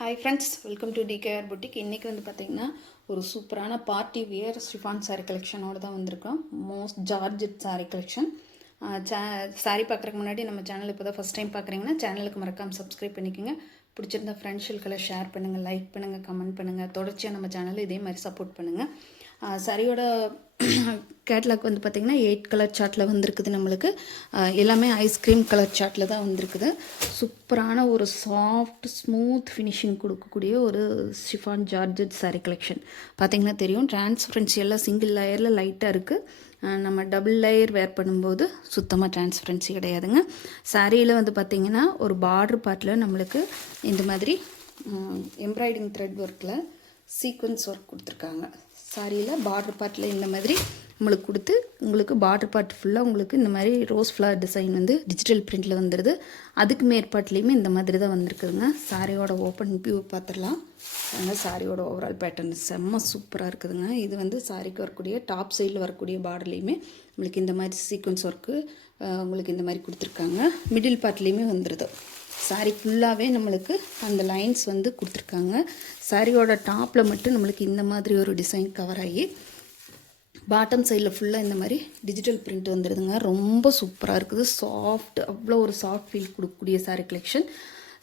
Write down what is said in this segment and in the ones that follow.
Hi friends, welcome to TKR boutique. இன்றைக்கி வந்து பார்த்திங்கன்னா ஒரு சூப்பரான பார்ட்டி வியர் ஷிஃபான் சாரீ கலெக்ஷனோடு தான் வந்திருக்கோம். Most georgette sari collection. Sari பார்க்குறதுக்கு முன்னாடி நம்ம சேனல் இப்போ தான் ஃபஸ்ட் டைம் பார்க்குறீங்கன்னா சேனலுக்கு மறக்காமல் சப்ஸ்கிரைப் பண்ணிக்கோங்க. பிடிச்சிருந்தா ஃப்ரெண்ட்ஸுக்கெல்லாம் ஷேர் பண்ணுங்கள், லைக் பண்ணுங்கள், கமெண்ட் பண்ணுங்கள். தொடர்ச்சியாக நம்ம சேனலில் இதே மாதிரி சப்போர்ட் பண்ணுங்கள். சாரியோட கேட்லாக் வந்து பார்த்திங்கன்னா 8 கலர் சார்ட்டில் வந்திருக்குது. நம்மளுக்கு எல்லாமே ஐஸ்கிரீம் கலர் சார்ட்டில் தான் வந்திருக்குது. சூப்பரான ஒரு சாஃப்ட் ஸ்மூத் ஃபினிஷிங் கொடுக்கக்கூடிய ஒரு ஷிஃபான் ஜார்ஜெட் சாரீ கலெக்ஷன். பார்த்திங்கன்னா தெரியும், டிரான்ஸ்பரன்சி எல்லாம் சிங்கிள் லேயரில் லைட்டாக இருக்குது. நம்ம டபுள் லேயர் வேர் பண்ணும்போது சுத்தமாக டிரான்ஸ்பரன்சி கிடையாதுங்க. சாரியில் வந்து பார்த்திங்கன்னா ஒரு பார்டர் பார்ட்டில் நம்மளுக்கு இந்த மாதிரி எம்ப்ராய்டிங் த்ரெட் ஒர்க்கில் சீக்வன்ஸ் ஒர்க் கொடுத்துருக்காங்க. சாரியில் பார்டர் பார்ட்டில் இந்த மாதிரி நம்மளுக்கு கொடுத்து, உங்களுக்கு பார்டர் பார்ட் ஃபுல்லாக உங்களுக்கு இந்த மாதிரி ரோஸ் ஃப்ளவர் டிசைன் வந்து டிஜிட்டல் பிரிண்டில் வந்துடுது. அதுக்கு மேற்பாட்லேயுமே இந்த மாதிரி தான் வந்திருக்குதுங்க. சாரியோட ஓப்பன் வியூ பார்த்துடலாம். அதனால் சாரியோட ஓவரால் பேட்டர்ன் செம்ம சூப்பராக இருக்குதுங்க. இது வந்து சாரிக்கு வரக்கூடிய டாப் சைடில் வரக்கூடிய பார்டர்லேயுமே உங்களுக்கு இந்த மாதிரி சீக்வன்ஸ் ஒர்க்கு உங்களுக்கு இந்த மாதிரி கொடுத்துருக்காங்க. மிடில் பார்ட்லேயுமே வந்துடுது. சாரீ ஃபுல்லாகவே நம்மளுக்கு அந்த லைன்ஸ் வந்து கொடுத்துருக்காங்க. சாரியோட டாப்பில் மட்டும் நம்மளுக்கு இந்த மாதிரி ஒரு டிசைன் கவர் ஆகி பாட்டம் சைடில் ஃபுல்லாக இந்த மாதிரி டிஜிட்டல் பிரிண்ட் வந்துடுதுங்க. ரொம்ப சூப்பராக இருக்குது. சாஃப்ட், அவ்வளோ ஒரு சாஃப்ட் ஃபீல் கொடுக்கக்கூடிய சாரீ கலெக்ஷன்.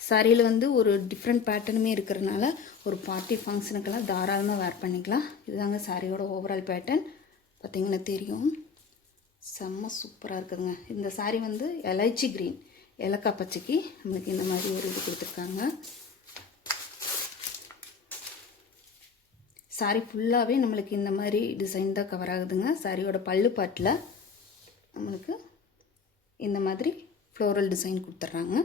சாரியில் வந்து ஒரு டிஃப்ரெண்ட் பேட்டர்னுமே இருக்கிறனால ஒரு பார்ட்டி ஃபங்க்ஷனுக்கெல்லாம் தாராளமாக வேர் பண்ணிக்கலாம். இதுதாங்க சாரியோட ஓவரால் பேட்டர்ன். பார்த்திங்கன்னா தெரியும், செம்ம சூப்பராக இருக்குதுங்க. இந்த சாரீ வந்து எலைச்சி க்ரீன், ஏலக்காய் பச்சைக்கு நம்மளுக்கு இந்த மாதிரி ஒரு இது கொடுத்துருக்காங்க. சாரீ ஃபுல்லாகவே நம்மளுக்கு இந்த மாதிரி டிசைன் தான் கவர் ஆகுதுங்க. சாரியோட பல்லு பாட்டில் நம்மளுக்கு இந்த மாதிரி ஃப்ளோரல் டிசைன் கொடுத்துட்றாங்க.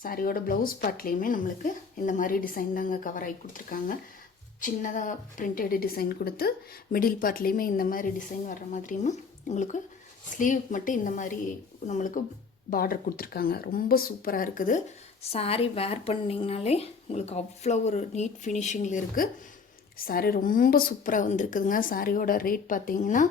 சாரியோட ப்ளவுஸ் பார்ட்லேயுமே நம்மளுக்கு இந்த மாதிரி டிசைன் தாங்க கவர் ஆகி கொடுத்துருக்காங்க. சின்னதாக பிரிண்டட் டிசைன் கொடுத்து மிடில் பார்ட்லேயுமே இந்த மாதிரி டிசைன் வர்ற மாதிரியும் உங்களுக்கு ஸ்லீவுக்கு மட்டும் இந்த மாதிரி நம்மளுக்கு பார்டர் கொடுத்துருக்காங்க. ரொம்ப சூப்பராக இருக்குது. சாரீ வேர் பண்ணிங்கனாலே உங்களுக்கு அவ்வளோ ஒரு நீட் ஃபினிஷிங்கில் இருக்குது. சாரீ ரொம்ப சூப்பராக வந்திருக்குதுங்க. சாரியோட ரேட் பார்த்திங்கன்னா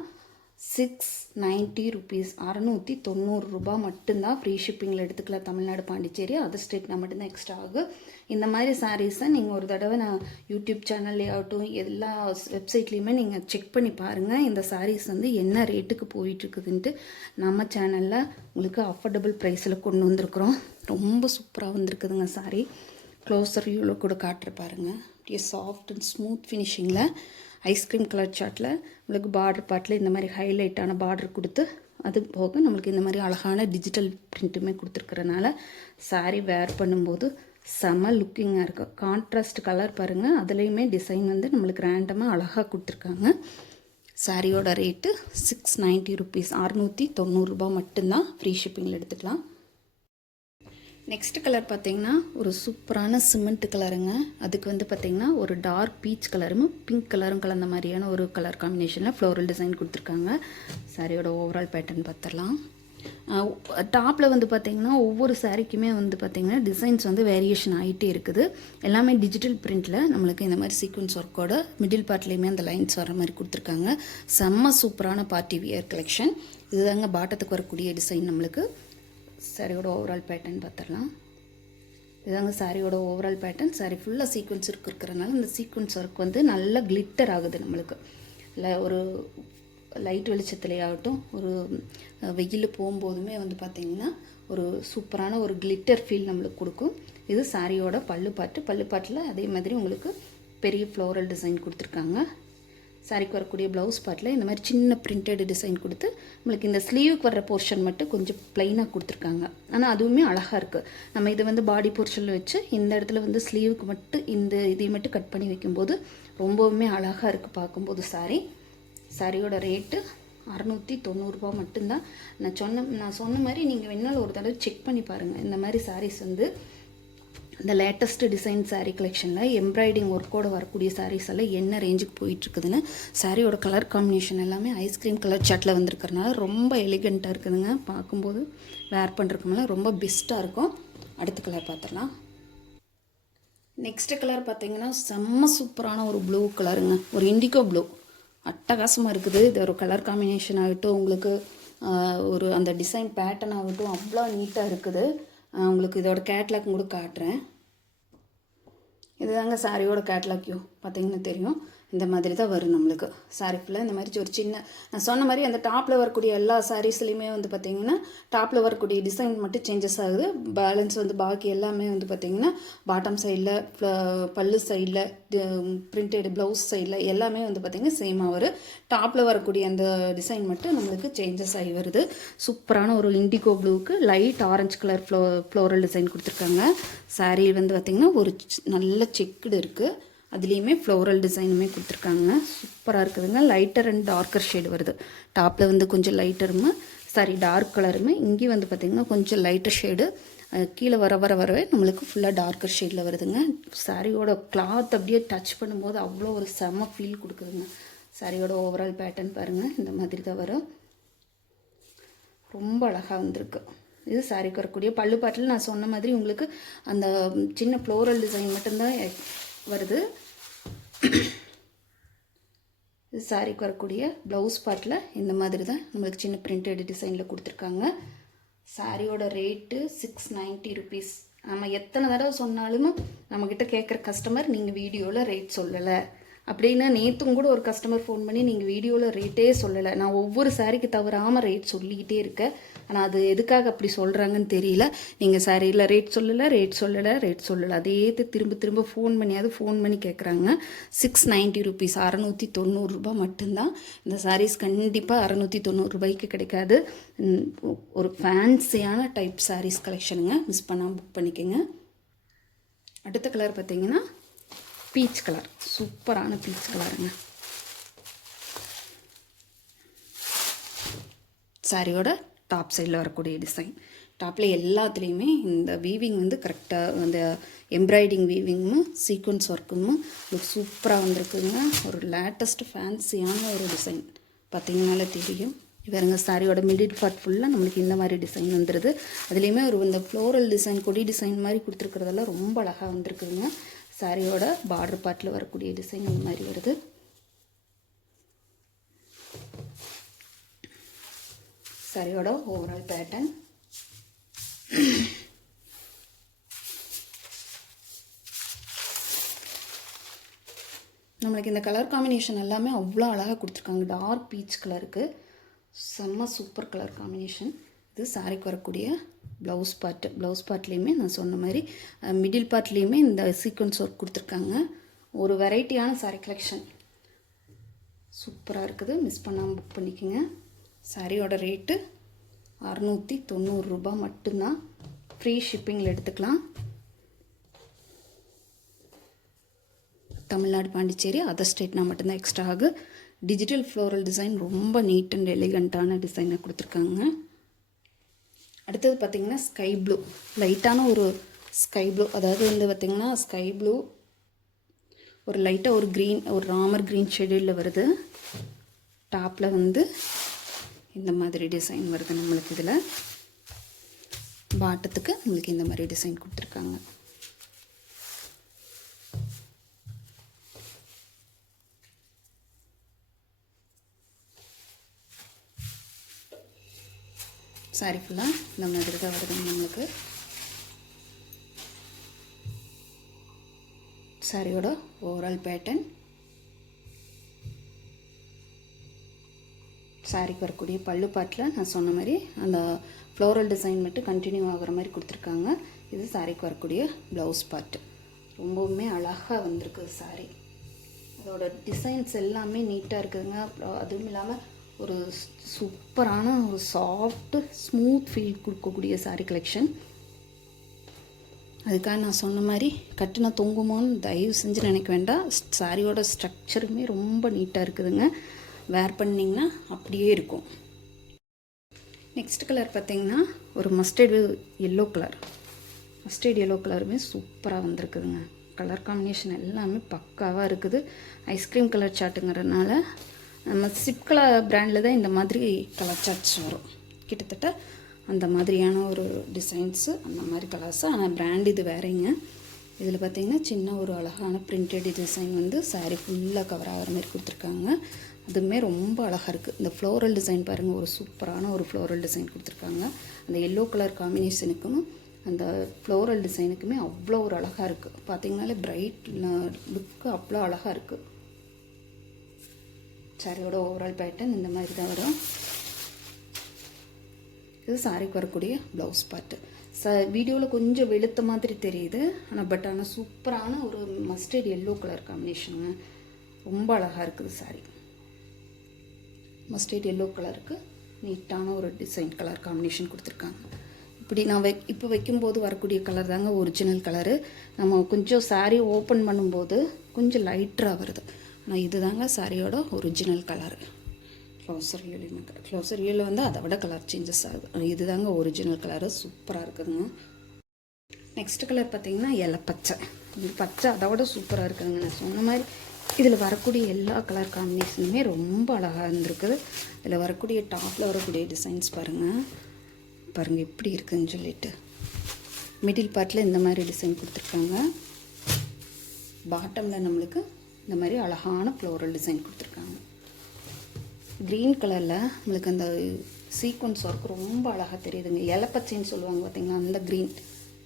690 ருபீஸ், 690 ரூபா மட்டும்தான். ஃப்ரீ ஷிப்பிங்கில் எடுத்துக்கலாம். தமிழ்நாடு, பாண்டிச்சேரி, அதர் ஸ்டேட்னா மட்டும்தான் எக்ஸ்ட்ரா ஆகும். இந்த மாதிரி சாரீஸை நீங்கள் ஒரு தடவை நான் யூடியூப் சேனல்லையாகட்டும் எல்லா வெப்சைட்லேயுமே நீங்கள் செக் பண்ணி பாருங்கள். இந்த சாரீஸ் வந்து என்ன ரேட்டுக்கு போயிட்டுருக்குதுன்ட்டு நம்ம சேனலில் உங்களுக்கு அஃபோர்டபுள் ப்ரைஸில் கொண்டு வந்திருக்குறோம். ரொம்ப சூப்பராக வந்திருக்குதுங்க சாரீ. க்ளோஸர் வியூவில் கூட காட்டுற பாருங்கள். அப்படியே சாஃப்ட் அண்ட் ஸ்மூத் ஃபினிஷிங்கில் ஐஸ்கிரீம் கலர் சார்ட்டில் உங்களுக்கு பார்டர் பார்ட்டில் இந்த மாதிரி ஹைலைட்டான பார்டர் கொடுத்து, அது போக நம்மளுக்கு இந்த மாதிரி அழகான டிஜிட்டல் பிரிண்ட்டுமே கொடுத்துருக்கறனால சாரீ வேர் பண்ணும்போது செம லுக்கிங்காக இருக்கும். கான்ட்ராஸ்ட் கலர் பாருங்கள், அதுலேயுமே டிசைன் வந்து நம்மளுக்கு ரேண்டமாக அழகாக கொடுத்துருக்காங்க. சாரியோட ரேட்டு 690 ருபீஸ், 690 ரூபா மட்டும்தான். ஃப்ரீ ஷிப்பிங்கில் எடுத்துக்கலாம். நெக்ஸ்ட் கலர் பார்த்திங்கன்னா ஒரு சூப்பரான சிமெண்ட் கலருங்க. அதுக்கு வந்து பார்த்திங்கன்னா ஒரு டார்க் பீச் கலரும் பிங்க் கலரும் கலந்த மாதிரியான ஒரு கலர் காம்பினேஷனில் ஃப்ளோரல் டிசைன் கொடுத்துருக்காங்க. சாரியோட ஓவரால் பேட்டர்ன் பார்த்துடலாம். டாப்பில் வந்து பார்த்திங்கன்னா ஒவ்வொரு சாரீக்குமே வந்து பார்த்திங்கன்னா டிசைன்ஸ் வந்து வேரியேஷன் ஆகிட்டே இருக்குது. எல்லாமே டிஜிட்டல் பிரிண்டில் நம்மளுக்கு இந்த மாதிரி சீக்வன்ஸ் ஒர்க்கோட மிடில் பார்ட்லேயுமே அந்த லைன்ஸ் வர மாதிரி கொடுத்துருக்காங்க. செம்ம சூப்பரான பார்ட்டி வியர் கலெக்ஷன். இதுதாங்க பாட்டத்துக்கு வரக்கூடிய டிசைன். நம்மளுக்கு சாரியோட ஓவரால் பேட்டர்ன் பார்த்துடலாம். இதுதாங்க சாரியோட ஓவரால் பேட்டர்ன். சாரி ஃபுல்லாக சீக்வன்ஸ் இருக்கிறனால இந்த சீக்வன்ஸ் ஒர்க் வந்து நல்லா கிளிட்டர் ஆகுது. நம்மளுக்கு இல்லை ஒரு லைட் வெளிச்சத்துலேயாகட்டும், ஒரு வெயில் போகும்போதுமே வந்து பார்த்திங்கன்னா ஒரு சூப்பரான ஒரு கிளிட்டர் ஃபீல் நம்மளுக்கு கொடுக்கும். இது சாரியோட பல்லு பாட்டில் அதே மாதிரி உங்களுக்கு பெரிய ஃப்ளோரல் டிசைன் கொடுத்துருக்காங்க. சாரிக்கு வரக்கூடிய ப்ளவுஸ் பார்ட்டில் இந்த மாதிரி சின்ன பிரிண்டட் டிசைன் கொடுத்து நம்மளுக்கு இந்த ஸ்லீவுக்கு வர்ற போர்ஷன் மட்டும் கொஞ்சம் ப்ளைனாக கொடுத்துருக்காங்க. ஆனால் அதுவுமே அழகாக இருக்குது. நம்ம இது வந்து பாடி போர்ஷனில் வச்சு இந்த இடத்துல வந்து ஸ்லீவுக்கு மட்டும் இந்த இதையும் மட்டும் கட் பண்ணி வைக்கும்போது ரொம்பவுமே அழகாக இருக்குது பார்க்கும்போது. சாரியோட ரேட்டு 690 ரூபா மட்டும்தான். நான் சொன்ன மாதிரி நீங்கள் வேணாலும் ஒரு தடவை செக் பண்ணி பாருங்கள். இந்த மாதிரி சாரீஸ் வந்து இந்த லேட்டஸ்ட் டிசைன் சாரீ கலெக்ஷனில் எம்ப்ராய்டிங் ஒர்க்கோடு வரக்கூடிய சாரீஸ் எல்லாம் என்ன ரேஞ்சுக்கு போயிட்டுருக்குதுன்னு. சாரியோட கலர் காம்பினேஷன் எல்லாமே ஐஸ்கிரீம் கலர் சார்ட்டில் வந்திருக்கிறனால ரொம்ப எலிகண்ட்டாக இருக்குதுங்க. பார்க்கும்போது வேர் பண்ணுறதுக்குமெல்லாம் ரொம்ப பெஸ்ட்டாக இருக்கும். அடுத்த கலர் பார்த்துடலாம். நெக்ஸ்ட் கலர் பார்த்திங்கன்னா செம்ம சூப்பரான ஒரு ப்ளூ கலருங்க. ஒரு இண்டிகோ ப்ளூ அட்டகாசமாக இருக்குது. இது ஒரு கலர் காம்பினேஷன் ஆகட்டும், உங்களுக்கு ஒரு அந்த டிசைன் பேட்டர்ன் ஆகட்டும் அவ்வளோ நீட்டாக இருக்குது. உங்களுக்கு இதோட கேட்லாக் கூட காட்டுறேன். இதுதாங்க சாரியோட கேட்லாக் வியூ. பார்த்தீங்கன்னா தெரியும், இந்த மாதிரி தான் வரும் நம்மளுக்கு. சாரீ ஃபுல்லாக இந்த மாதிரி ஒரு சின்ன, நான் சொன்ன மாதிரி அந்த டாப்பில் வரக்கூடிய எல்லா சாரீஸ்லையுமே வந்து பார்த்திங்கன்னா டாப்பில் வரக்கூடிய டிசைன் மட்டும் சேஞ்சஸ் ஆகுது. பேலன்ஸ் வந்து பாக்கி எல்லாமே வந்து பார்த்திங்கன்னா பாட்டம் சைடில், பல்லு சைடில், பிரிண்டட் ப்ளவுஸ் சைடில் எல்லாமே வந்து பார்த்திங்கன்னா சேமாக வரும். டாப்பில் வரக்கூடிய அந்த டிசைன் மட்டும் நம்மளுக்கு சேஞ்சஸ் ஆகி வருது. சூப்பரான ஒரு இண்டிகோ ப்ளூவுக்கு light orange colour floral design கொடுத்துருக்காங்க. சாரீ வந்து பார்த்திங்கன்னா ஒரு நல்ல செக்குடு இருக்குது. அதுலேயுமே ஃப்ளோரல் டிசைனுமே கொடுத்துருக்காங்க. சூப்பராக இருக்குதுங்க. லைட்டர் அண்ட் டார்க்கர் ஷேடு வருது. டாப்பில் வந்து கொஞ்சம் லைட்டருமே டார்க் கலருமே, இங்கேயும் வந்து பார்த்திங்கன்னா கொஞ்சம் லைட்டர் ஷேடு, கீழே வரவே நம்மளுக்கு ஃபுல்லாக டார்க்கர் ஷேடில் வருதுங்க. சாரியோட கிளாத் அப்படியே டச் பண்ணும்போது அவ்வளோ ஒரு செம ஃபீல் கொடுக்குதுங்க. சாரியோட ஓவரால் பேட்டர்ன் பாருங்கள், இந்த மாதிரி தான் வரும். ரொம்ப அழகாக வந்திருக்கு. இது சாரிக்கு வரக்கூடிய பல்லு பாட்டில் நான் சொன்ன மாதிரி உங்களுக்கு அந்த சின்ன ஃப்ளோரல் டிசைன் மட்டும்தான் வருது. இது சாரிக்கு வரக்கூடிய ப்ளவுஸ் பார்ட்டில் இந்த மாதிரி தான் நம்மளுக்கு சின்ன பிரிண்டட் டிசைனில் கொடுத்துருக்காங்க. சாரியோட ரேட்டு 690 ருபீஸ். நம்ம எத்தனை தடவை சொன்னாலும் நம்மக்கிட்ட கேட்குற கஸ்டமர் நீங்கள் வீடியோவில் ரேட் சொல்லலை அப்படின்னா, நேற்றும் கூட ஒரு கஸ்டமர் ஃபோன் பண்ணி நீங்கள் வீடியோவில் ரேட்டே சொல்லலை, நான் ஒவ்வொரு சாரிக்கு தவறாமல் ரேட் சொல்லிக்கிட்டே இருக்கேன், ஆனால் அது எதுக்காக அப்படி சொல்கிறாங்கன்னு தெரியல. நீங்கள் சாரியில் ரேட் சொல்லலை அதே திரும்ப ஃபோன் பண்ணி கேட்குறாங்க. 690 ருபீஸ், 690 ரூபா மட்டும்தான். இந்த சாரீஸ் கண்டிப்பாக 690 ரூபாய்க்கு கிடைக்காது. ஒரு ஃபேன்சியான டைப் சாரீஸ் கலெக்ஷனுங்க, மிஸ் பண்ணாமல் புக் பண்ணிக்கோங்க. அடுத்த கலர் பார்த்தீங்கன்னா பீச் கலர். சூப்பரான பீச் கலருங்க. சாரியோட டாப் சைடில் வரக்கூடிய டிசைன். டாப்பில் எல்லாத்துலேயுமே இந்த வீவிங் வந்து கரெக்டாக அந்த எம்ப்ராய்டிங் வீவிங்கும் சீக்வன்ஸ் ஒர்க்கும் சூப்பராக வந்திருக்குங்க. ஒரு லேட்டஸ்ட் ஃபேன்சியான ஒரு டிசைன் பார்த்தீங்கன்னாலே தெரியும். இவருங்க சாரியோட மிடில் பார்ட் ஃபுல்லாக நம்மளுக்கு இந்த மாதிரி டிசைன் வந்துடுது. அதுலேயுமே ஒரு இந்த ஃப்ளோரல் டிசைன், கொடி டிசைன் மாதிரி கொடுத்துருக்கிறதெல்லாம் ரொம்ப அழகாக வந்திருக்குதுங்க. சாரியோட பார்டர் பார்ட்டில் வரக்கூடிய டிசைன் இந்த மாதிரி வருது. சாரியோட ஓவரால் பேட்டர்ன். நம்மளுக்கு இந்த கலர் காம்பினேஷன் எல்லாமே அவ்வளோ அழகாக கொடுத்துருக்காங்க. டார்க் பீச் கலருக்கு செம்ம சூப்பர் கலர் காம்பினேஷன். இது சாரிக்கு வரக்கூடிய ப்ளவுஸ் பார்ட்லேயுமே நான் சொன்ன மாதிரி மிடில் பார்ட்லேயுமே இந்த சீக்வன்ஸ் ஒர்க் கொடுத்துருக்காங்க. ஒரு வெரைட்டியான சாரீ கலெக்ஷன் சூப்பராக இருக்குது, மிஸ் பண்ணாமல் புக் பண்ணிக்கோங்க. சாரியோட ரேட்டு 690 ரூபா மட்டும்தான். ஃப்ரீ ஷிப்பிங்கில் எடுத்துக்கலாம். தமிழ்நாடு, பாண்டிச்சேரி, அதர் ஸ்டேட்னா மட்டும்தான் எக்ஸ்ட்ரா ஆகு. டிஜிட்டல் ஃப்ளோரல் டிசைன் ரொம்ப நீட் அண்ட் எலிகண்ட்டான டிசைனை கொடுத்துருக்காங்க. அடுத்தது பார்த்திங்கன்னா ஸ்கை ப்ளூ, லைட்டான ஒரு ஸ்கை ப்ளூ, அதாவது வந்து பார்த்திங்கன்னா ஸ்கை ப்ளூ ஒரு லைட்டாக ஒரு க்ரீன், ஒரு ராமர் க்ரீன் ஷெடியூலில் வருது. டாப்பில் வந்து இந்த மாதிரி டிசைன் வருது நம்மளுக்கு. இதில் பாட்டத்துக்கு நம்மளுக்கு இந்த மாதிரி டிசைன் கொடுத்துருக்காங்க. சாரி ஃபுல்லாக இந்த மாதிரி தான் வருதுங்க நம்மளுக்கு. சாரியோட ஓவரால் பேட்டர்ன். சாரிக்கு வரக்கூடிய பல்லு பாட்டில் நான் சொன்ன மாதிரி அந்த ஃப்ளோரல் டிசைன் மட்டும் கண்டினியூ ஆகிற மாதிரி கொடுத்துருக்காங்க. இது சாரிக்கு வரக்கூடிய ப்ளவுஸ் பார்ட்டு. ரொம்பவுமே அழகாக வந்திருக்கு சாரி. அதோட டிசைன்ஸ் எல்லாமே நீட்டாக இருக்குதுங்க. அதுவும் இல்லாமல் ஒரு சூப்பரான ஒரு சாஃப்ட் ஸ்மூத் ஃபீல் கொடுக்கக்கூடிய சாரீ கலெக்ஷன். அதுக்காக நான் சொன்ன மாதிரி கட்டுனா தொங்குமோன்னு தயவு செஞ்சு நினைக்க வேண்டாம். சாரியோட ஸ்ட்ரக்சருமே ரொம்ப நீட்டாக இருக்குதுங்க. வேர் பண்ணிங்கன்னா அப்படியே இருக்கும். நெக்ஸ்ட் கலர் பார்த்திங்கன்னா ஒரு mustard yellow colour. Mustard yellow கலருமே சூப்பராக வந்திருக்குதுங்க. கலர் காம்பினேஷன் எல்லாமே பக்காவாக இருக்குது. ஐஸ்கிரீம் கலர் சாட்டுங்கிறதுனால நம்ம சிப்கலா பிராண்டில் தான் இந்த மாதிரி கலர் சார்ட்ஸ் வரும். கிட்டத்தட்ட அந்த மாதிரியான ஒரு டிசைன்ஸு, அந்த மாதிரி கலர்ஸு. ஆனால் பிராண்ட் இது வேறேங்க. இதில் பார்த்திங்கன்னா சின்ன ஒரு அழகான பிரிண்டட் டிசைன் வந்து சாரீ ஃபுல்லாக கவர் ஆகிற மாதிரி கொடுத்துருக்காங்க. அதுவுமே ரொம்ப அழகாக இருக்குது. இந்த ஃப்ளோரல் டிசைன் பாருங்கள், ஒரு சூப்பரான ஒரு ஃப்ளோரல் டிசைன் கொடுத்துருக்காங்க. அந்த எல்லோ கலர் காம்பினேஷனுக்கும் அந்த ஃப்ளோரல் டிசைனுக்குமே அவ்வளோ ஒரு அழகாக இருக்குது. பார்த்திங்கனாலே பிரைட் லுக்கு அவ்வளோ அழகாக இருக்குது. சாரியோட ஓவரால் பேட்டர்ன் இந்த மாதிரி தான் வரும். இது சாரிக்கு வரக்கூடிய ப்ளவுஸ் பார்ட்டு. வீடியோவில் கொஞ்சம் வெளுத்த மாதிரி தெரியுது, ஆனால் சூப்பரான ஒரு மஸ்டர்ட் எல்லோ கலர் காம்பினேஷனுங்க. ரொம்ப அழகாக இருக்குது சாரி. மஸ்டர்ட் எல்லோ கலருக்கு நீட்டான ஒரு டிசைன் கலர் காம்பினேஷன் கொடுத்துருக்காங்க. இப்படி நான் இப்போ வைக்கும்போது வரக்கூடிய கலர் தாங்க ஒரிஜினல் கலரு. நம்ம கொஞ்சம் சாரீ ஓப்பன் பண்ணும்போது கொஞ்சம் லைட்டராக வருது, ஆனால் இது தாங்க சாரியோட ஒரிஜினல் கலரு. க்ளோசர் வியூவில் வந்து அதை விட கலர் சேஞ்சஸ் ஆகுது. இது தாங்க ஒரிஜினல் கலரு. சூப்பராக இருக்குதுங்க. நெக்ஸ்ட் கலர் பார்த்திங்கன்னா இலை பச்சை. இது பச்சை அதை விட சூப்பராக இருக்குதுங்க. நான் சொன்ன மாதிரி இதில் வரக்கூடிய எல்லா கலர் காம்பினேஷனுமே ரொம்ப அழகாக இருந்திருக்குது. இதில் வரக்கூடிய டாப்பில் வரக்கூடிய டிசைன்ஸ் பாருங்கள் எப்படி இருக்குதுன்னு சொல்லிட்டு. மிடில் பார்ட்டில் இந்த மாதிரி டிசைன் கொடுத்துருக்காங்க. பாட்டமில் நம்மளுக்கு இந்த மாதிரி அழகான ஃப்ளோரல் டிசைன் கொடுத்துருக்காங்க. க்ரீன் கலரில் நம்மளுக்கு அந்த சீக்வன்ஸ் ஒர்க் ரொம்ப அழகாக தெரியுதுங்க. இலைப்பச்சைன்னு சொல்லுவாங்க பார்த்தீங்களா, அந்த க்ரீன்.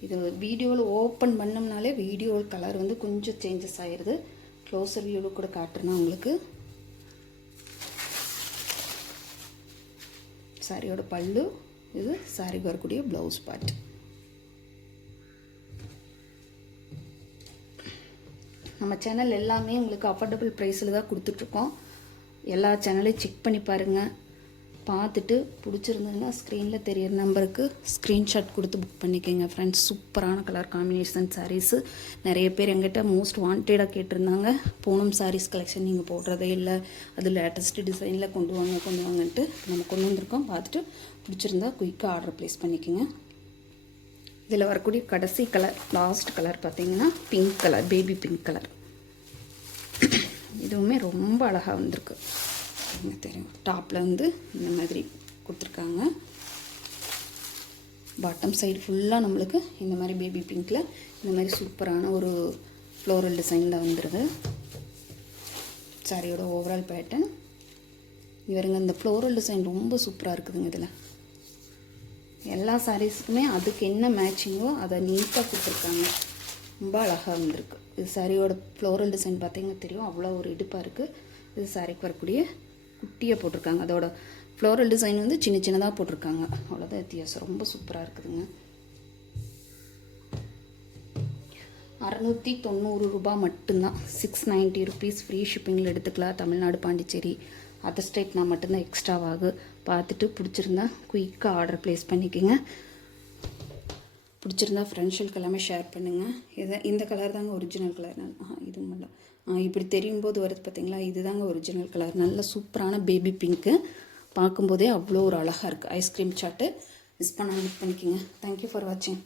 இது வீடியோவில் ஓப்பன் பண்ணோம்னாலே வீடியோ கலர் வந்து கொஞ்சம் சேஞ்சஸ் ஆகிடுது. க்ளோசர் வியூவில் கூட காட்டுறேன்னா உங்களுக்கு. சாரியோட பல்லு, இது சாரிக்கு வரக்கூடிய ப்ளவுஸ் பார்ட். நம்ம சேனல் எல்லாமே உங்களுக்கு அஃபோர்டபுள் ப்ரைஸில் தான் கொடுத்துட்ருக்கோம். எல்லா சேனலையும் செக் பண்ணி பாருங்கள். பார்த்துட்டு பிடிச்சிருந்ததுன்னா ஸ்க்ரீனில் தெரியிற நம்பருக்கு ஸ்க்ரீன்ஷாட் கொடுத்து புக் பண்ணிக்கோங்க ஃப்ரெண்ட்ஸ். சூப்பரான கலர் காம்பினேஷன் சாரீஸு. நிறைய பேர் எங்கிட்ட மோஸ்ட் வாண்டடாக கேட்டிருந்தாங்க. பூனம் சாரீஸ் கலெக்ஷன் நீங்கள் போடுறதே இல்லை, அது லேட்டஸ்ட் டிசைனில் கொண்டு வாங்கன்ட்டு நம்ம கொண்டு வந்திருக்கோம். பார்த்துட்டு பிடிச்சிருந்தா குயிக்காக ஆர்டர் ப்ளேஸ் பண்ணிக்கோங்க. இதில் வரக்கூடிய கடைசி கலர், லாஸ்ட் கலர் பார்த்திங்கன்னா pink colour, baby pink colour. இதுவுமே ரொம்ப அழகாக வந்திருக்கு. தெரியும், டாப்பில் வந்து இந்த மாதிரி கொடுத்துருக்காங்க. பாட்டம் சைடு ஃபுல்லாக நம்மளுக்கு இந்த மாதிரி பேபி பிங்க்கில் இந்த மாதிரி சூப்பரான ஒரு ஃப்ளோரல் டிசைனில் வந்துடுது. சாரியோட ஓவரால் பேட்டர்ன் இவருங்க. இந்த ஃப்ளோரல் டிசைன் ரொம்ப சூப்பராக இருக்குதுங்க. இதில் எல்லா சாரீஸுக்குமே அதுக்கு என்ன மேட்சிங்கோ அதை நீட்டாக கொடுத்துருக்காங்க. ரொம்ப அழகாக வந்திருக்கு. இது சாரியோட ஃப்ளோரல் டிசைன் பார்த்தீங்கன்னா தெரியும், அவ்வளோ ஒரு இடுப்பாக இருக்குது. இது சாரிக்கு வரக்கூடிய குட்டியாக போட்டிருக்காங்க. அதோட ஃப்ளோரல் டிசைன் வந்து சின்ன சின்னதாக போட்டிருக்காங்க. அவ்வளோதான் வித்தியாசம். ரொம்ப சூப்பராக இருக்குதுங்க. 690 ரூபா மட்டும்தான். 690 ருபீஸ். ஃப்ரீ ஷிப்பிங்கில் எடுத்துக்கலாம். தமிழ்நாடு, பாண்டிச்சேரி, அதர் ஸ்டேட்னா மட்டும்தான் எக்ஸ்ட்ராவாகு. பார்த்துட்டு பிடிச்சிருந்தா குயிக்காக ஆர்டர் ப்ளேஸ் பண்ணிக்கோங்க. பிடிச்சிருந்தா ஃப்ரெண்ட்ஸுக்கு எல்லாமே ஷேர் பண்ணுங்கள். இந்த கலர் தாங்க ஒரிஜினல் கலர். இது மட்டும் இப்படி தெரியும் போது வருது பார்த்தீங்களா, இது தாங்க ஒரிஜினல் கலர். நல்ல சூப்பரான பேபி பிங்க்கு. பார்க்கும்போதே அவ்வளோ ஒரு அழகாக இருக்குது. ஐஸ்கிரீம் சாட்டு மிஸ் பண்ணாமல் புக் பண்ணிக்கோங்க. தேங்க்யூ ஃபார் வாட்சிங்.